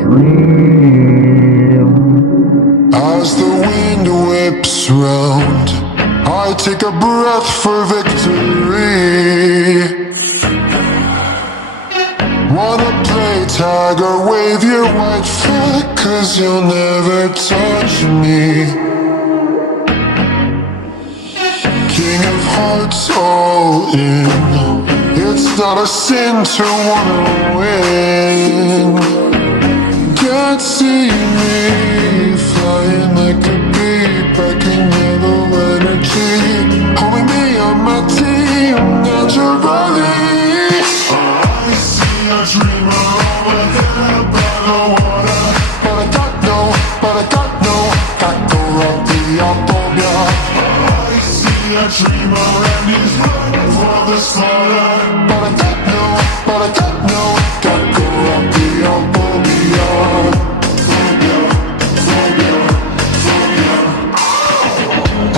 dream. As the wind whips round, I take a breath for victory. Wanna play tag or wave your white flag, 'cause you'll never touch me. King of hearts all in, it's not a sin to wanna win. Can't see me flying like a bee, breaking yellow energy, holding me on my team naturally. I see a dreamer over there by the water, but I got no Kakorophobia. I see a dreamer and he's ready for the slaughter, but I got no Kakorophobia.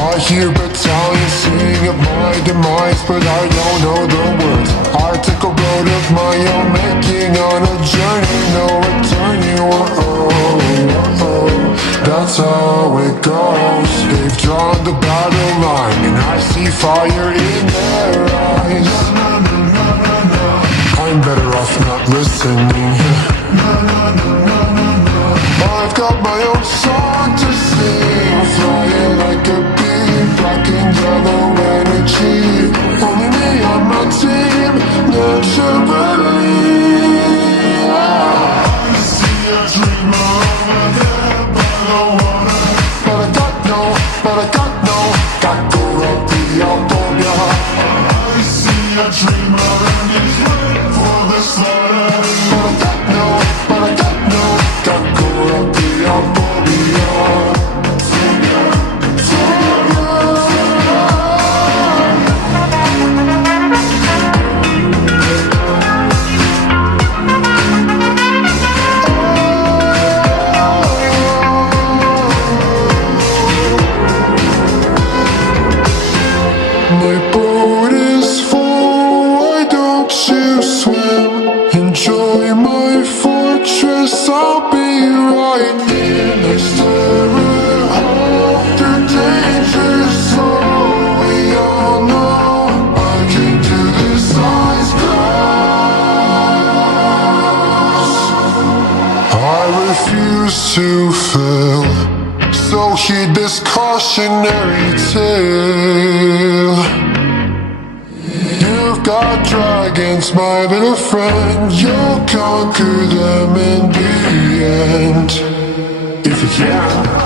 I hear battalions sing of my demise, but I don't know the words. I took a road of my own making on a journey, no returning. That's how it goes. They've drawn the battle line, and I see fire in their eyes. I'm better off not listening. I've got my own song to sing, flying like a bee, black and yellow energy, only me on my team, naturally. I see a dreamer over there by the water, but I got no Kakorophobia. I see a dreamer and he's ready for the slaughter, but I got no Kakorophobia. My boat is full, why don't you swim? Enjoy my fortress, I'll be right here next to it. All the dangers, so we all know I can do this eyes closed. I refuse to fail, so heed this cautionary tale. You've got dragons, my little friend, you'll conquer them in the end, if you can.